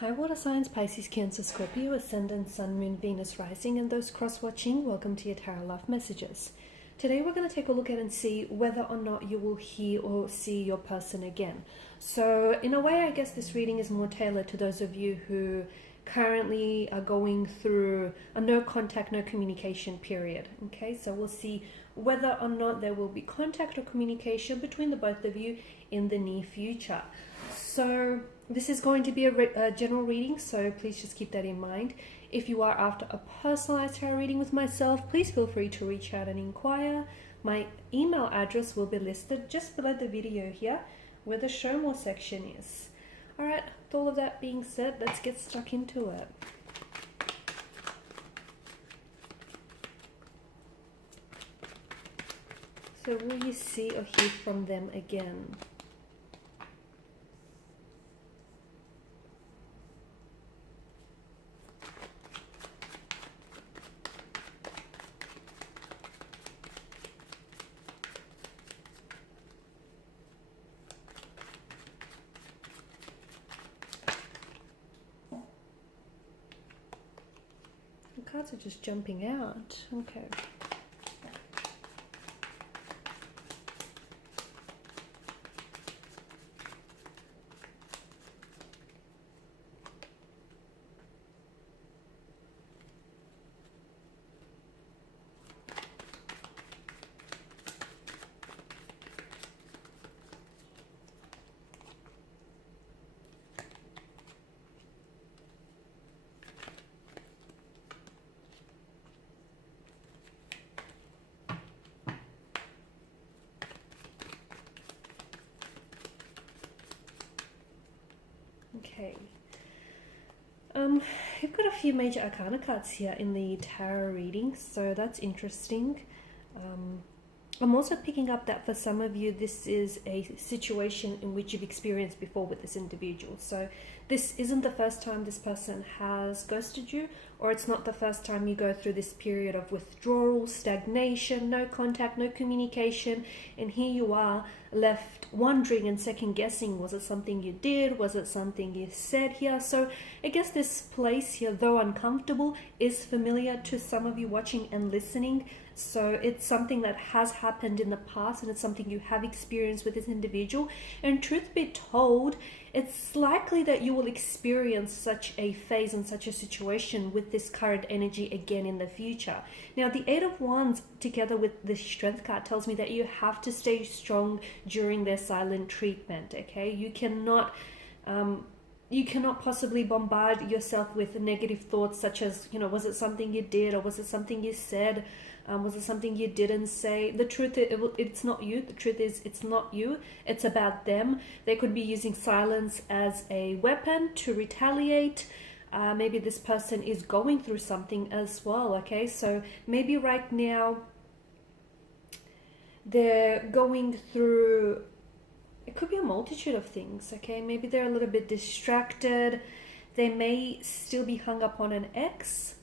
Hi, Water Signs, Pisces, Cancer, Scorpio, Ascendant, Sun, Moon, Venus, Rising, and those cross-watching, welcome to your Tarot Love Messages. Today we're going to take a look at and see whether or not you will hear or see your person again. So in a way, I guess this reading is more tailored to those of you who currently are going through a no contact, no communication period. Okay, so we'll see whether or not there will be contact or communication between the both of you in the near future. So this is going to be a general reading, so please just keep that in mind. If you are after a personalized tarot reading with myself, please feel free to reach out and inquire. My email address will be listed just below the video here, where the show more section is. Alright, with all of that being said, let's get stuck into it. So will you see or hear from them again? The cards are just jumping out. Okay. Okay. You've got a few major arcana cards here in the tarot reading, so that's interesting. I'm also picking up that for some of you, this is a situation in which you've experienced before with this individual. So this isn't the first time this person has ghosted you, or it's not the first time you go through this period of withdrawal, stagnation, no contact, no communication, and here you are left wondering and second guessing, was it something you did, was it something you said here? So I guess this place here, though uncomfortable, is familiar to some of you watching and listening. So it's something that has happened in the past, and it's something you have experienced with this individual. And truth be told, it's likely that you will experience such a phase and such a situation with this current energy again in the future. Now, the Eight of Wands together with the Strength card tells me that you have to stay strong during their silent treatment, okay? You cannot possibly bombard yourself with negative thoughts such as, was it something you did, or was it something you said? Was it something you didn't say? The truth is, it's not you. The truth is, it's not you. It's about them. They could be using silence as a weapon to retaliate. Maybe this person is going through something as well, okay? So maybe right now they're going through, it could be a multitude of things, okay? Maybe they're a little bit distracted. They may still be hung up on an ex.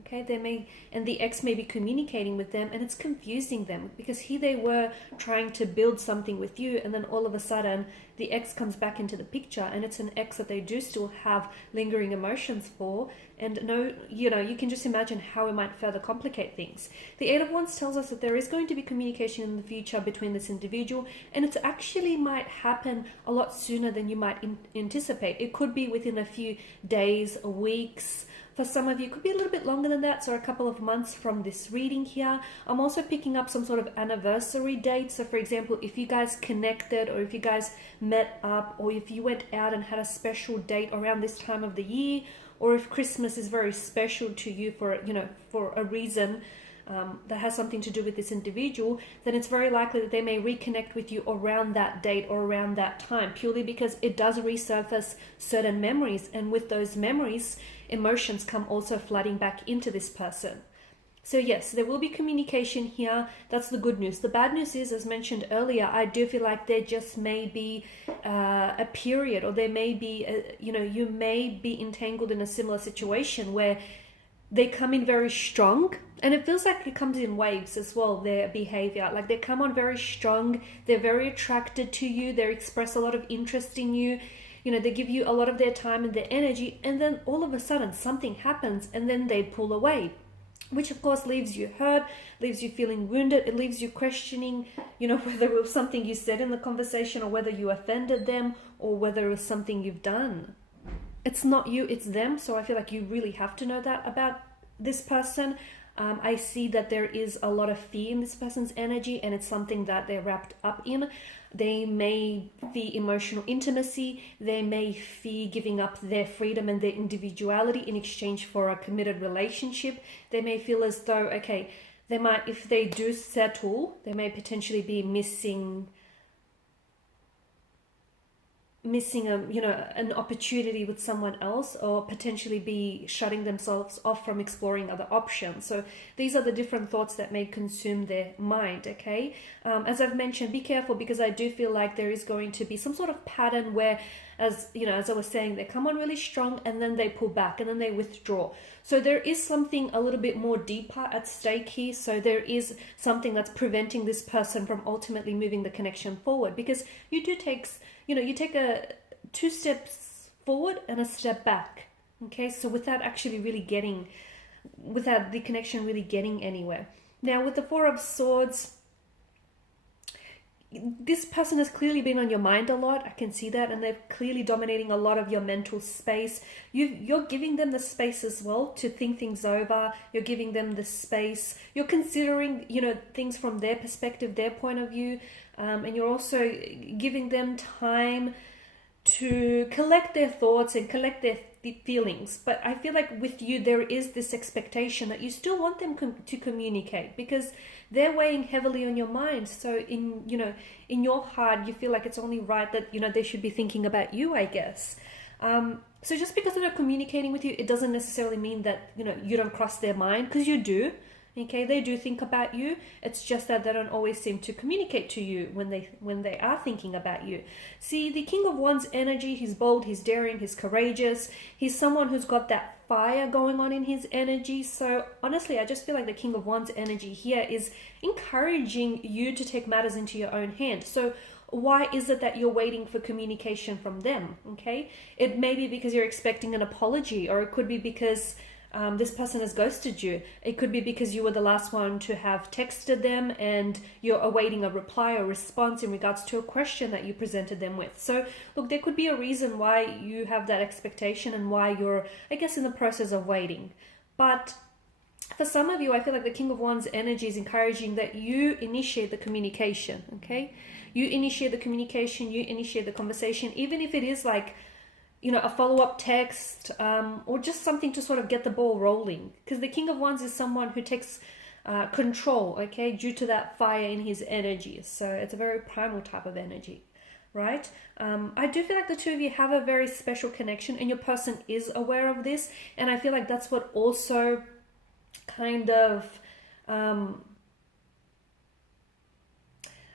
Okay, and the ex may be communicating with them, and it's confusing them because here they were trying to build something with you, and then all of a sudden the ex comes back into the picture, and it's an ex that they do still have lingering emotions for. And you can just imagine how it might further complicate things. The Eight of Wands tells us that there is going to be communication in the future between this individual, and it actually might happen a lot sooner than you might anticipate. It could be within a few days, weeks. For some of you, it could be a little bit longer than that, so a couple of months from this reading here. I'm also picking up some sort of anniversary date. So for example, if you guys connected, or if you guys met up, or if you went out and had a special date around this time of the year, or if Christmas is very special to you for a reason that has something to do with this individual, then it's very likely that they may reconnect with you around that date or around that time, purely because it does resurface certain memories, and with those memories, emotions come also flooding back into this person. So yes, there will be communication here. That's the good news. The bad news is, as mentioned earlier, I do feel like there just may be a period, or there may be, you may be entangled in a similar situation where they come in very strong, and it feels like it comes in waves as well, their behavior. Like they come on very strong, they're very attracted to you, they express a lot of interest in you. they give you a lot of their time and their energy, and then all of a sudden something happens and then they pull away, which of course leaves you hurt, leaves you feeling wounded. It leaves you questioning, whether it was something you said in the conversation, or whether you offended them, or whether it was something you've done. It's not you, it's them. So I feel like you really have to know that about this person. I see that there is a lot of fear in this person's energy, and it's something that they're wrapped up in. They may fear emotional intimacy. They may fear giving up their freedom and their individuality in exchange for a committed relationship. They may feel as though, okay, they might, if they do settle, they may potentially be missing an opportunity with someone else, or potentially be shutting themselves off from exploring other options. So these are the different thoughts that may consume their mind. Okay, as I've mentioned, be careful, because I do feel like there is going to be some sort of pattern where, as I was saying, they come on really strong and then they pull back and then they withdraw. So there is something a little bit more deeper at stake here. So there is something that's preventing this person from ultimately moving the connection forward, because you take a 2 steps forward and a step back. Okay, so without the connection really getting anywhere. Now with the 4 of Swords, this person has clearly been on your mind a lot. I can see that, and they're clearly dominating a lot of your mental space. You're giving them the space as well to think things over. You're giving them the space. You're considering, things from their perspective, their point of view, and you're also giving them time to collect their thoughts and collect their feelings. But I feel like with you, there is this expectation that you still want them to communicate, because they're weighing heavily on your mind. So in your heart, you feel like it's only right that, they should be thinking about you, I guess. So just because they're not communicating with you, it doesn't necessarily mean that, you don't cross their mind, because you do. Okay, they do think about you. It's just that they don't always seem to communicate to you when they are thinking about you. See, the King of Wands energy, he's bold, he's daring, he's courageous. He's someone who's got that fire going on in his energy. So honestly, I just feel like the King of Wands energy here is encouraging you to take matters into your own hand. So why is it that you're waiting for communication from them? Okay, it may be because you're expecting an apology, or it could be because this person has ghosted you. It could be because you were the last one to have texted them and you're awaiting a reply or response in regards to a question that you presented them with. So look, there could be a reason why you have that expectation and why you're, I guess, in the process of waiting. But for some of you, I feel like the King of Wands energy is encouraging that you initiate the communication, okay? You initiate the communication, you initiate the conversation, even if it is like, a follow-up text, or just something to sort of get the ball rolling. Because the King of Wands is someone who takes control, okay, due to that fire in his energy. So it's a very primal type of energy, right? I do feel like the two of you have a very special connection, and your person is aware of this. And I feel like that's what also kind of...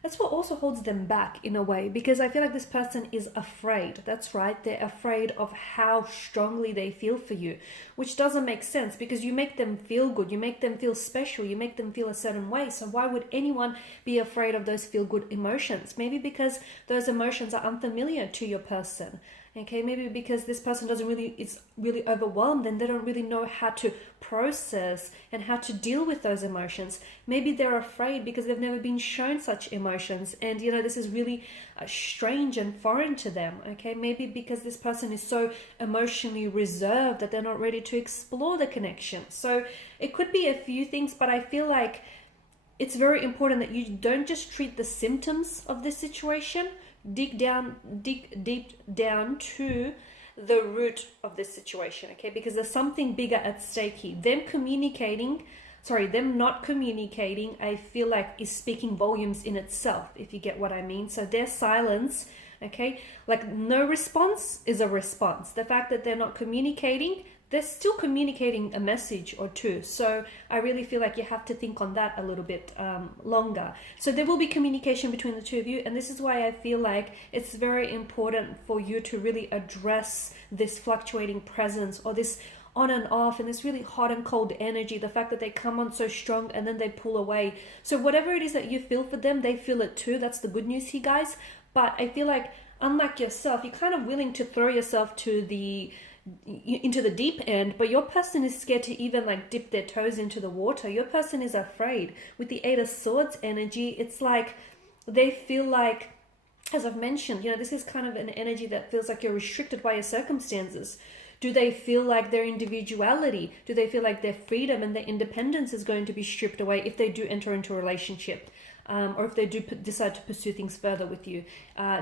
that's what also holds them back in a way, because I feel like this person is afraid. That's right. They're afraid of how strongly they feel for you, which doesn't make sense, because you make them feel good. You make them feel special. You make them feel a certain way. So why would anyone be afraid of those feel good emotions? Maybe because those emotions are unfamiliar to your person. Okay, maybe because this person is really overwhelmed and they don't really know how to process and how to deal with those emotions. Maybe they're afraid because they've never been shown such emotions, and this is really strange and foreign to them. Okay, maybe because this person is so emotionally reserved that they're not ready to explore the connection. So it could be a few things, but I feel like it's very important that you don't just treat the symptoms of this situation. Dig deep down to the root of this situation, okay? Because there's something bigger at stake here. Them not communicating, I feel like is speaking volumes in itself, if you get what I mean. So their silence, okay, like no response is a response. The fact that they're not communicating, they're still communicating a message or two. So I really feel like you have to think on that a little bit longer. So there will be communication between the two of you. And this is why I feel like it's very important for you to really address this fluctuating presence, or this on and off, and this really hot and cold energy, the fact that they come on so strong and then they pull away. So whatever it is that you feel for them, they feel it too. That's the good news here, guys. But I feel like unlike yourself, you're kind of willing to throw yourself into the deep end, but your person is scared to even like dip their toes into the water. Your person is afraid. With the Eight of Swords energy, it's like they feel like, as I've mentioned, this is kind of an energy that feels like you're restricted by your circumstances. Do they feel like their individuality, do they feel like their freedom and their independence is going to be stripped away if they do enter into a relationship? Or if they do decide to pursue things further with you?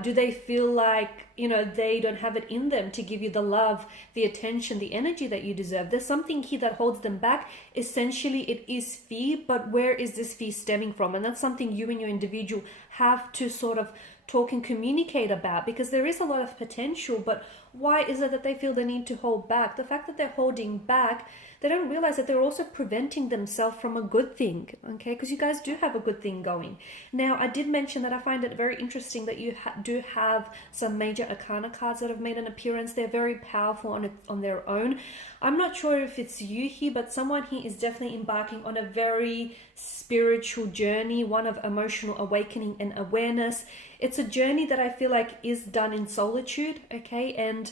Do they feel like, they don't have it in them to give you the love, the attention, the energy that you deserve? There's something here that holds them back. Essentially, it is fear, but where is this fear stemming from? And that's something you and your individual have to sort of talk and communicate about, because there is a lot of potential, but why is it that they feel the need to hold back? The fact that they're holding back, they don't realize that they're also preventing themselves from a good thing, okay? Because you guys do have a good thing going. Now, I did mention that I find it very interesting that you do have some major arcana cards that have made an appearance. They're very powerful on their own. I'm not sure if it's you here, but someone here is definitely embarking on a very spiritual journey, one of emotional awakening and awareness. It's a journey that I feel like is done in solitude, okay? And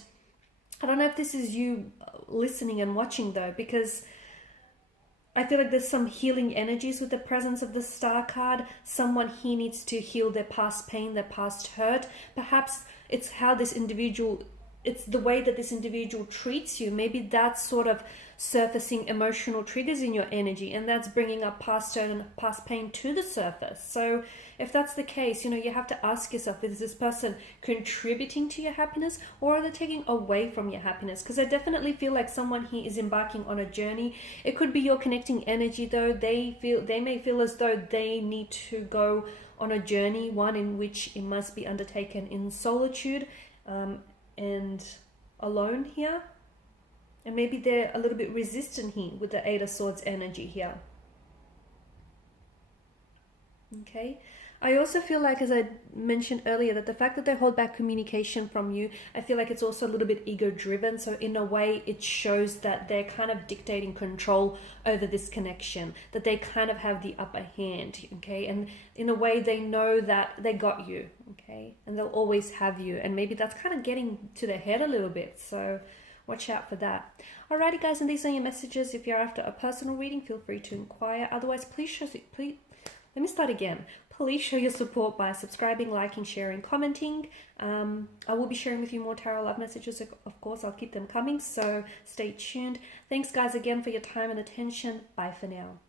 I don't know if this is you listening and watching though, because I feel like there's some healing energies with the presence of the Star card. Someone here needs to heal their past pain, their past hurt. Perhaps it's it's the way that this individual treats you. Maybe that's sort of surfacing emotional triggers in your energy, and that's bringing up past hurt and past pain to the surface. So if that's the case, you have to ask yourself, is this person contributing to your happiness, or are they taking away from your happiness? Because I definitely feel like someone here is embarking on a journey. It could be your connecting energy though. They may feel as though they need to go on a journey, one in which it must be undertaken in solitude and alone here. And maybe they're a little bit resistant here with the Eight of Swords energy here. Okay. I also feel like, as I mentioned earlier, that the fact that they hold back communication from you, I feel like it's also a little bit ego-driven. So in a way, it shows that they're kind of dictating control over this connection, that they kind of have the upper hand, okay? And in a way, they know that they got you, okay? And they'll always have you. And maybe that's kind of getting to their head a little bit. So watch out for that. Alrighty, guys, and these are your messages. If you're after a personal reading, feel free to inquire. Otherwise, let me start again. Please show your support by subscribing, liking, sharing, commenting. I will be sharing with you more tarot love messages. Of course, I'll keep them coming, so stay tuned. Thanks, guys, again for your time and attention. Bye for now.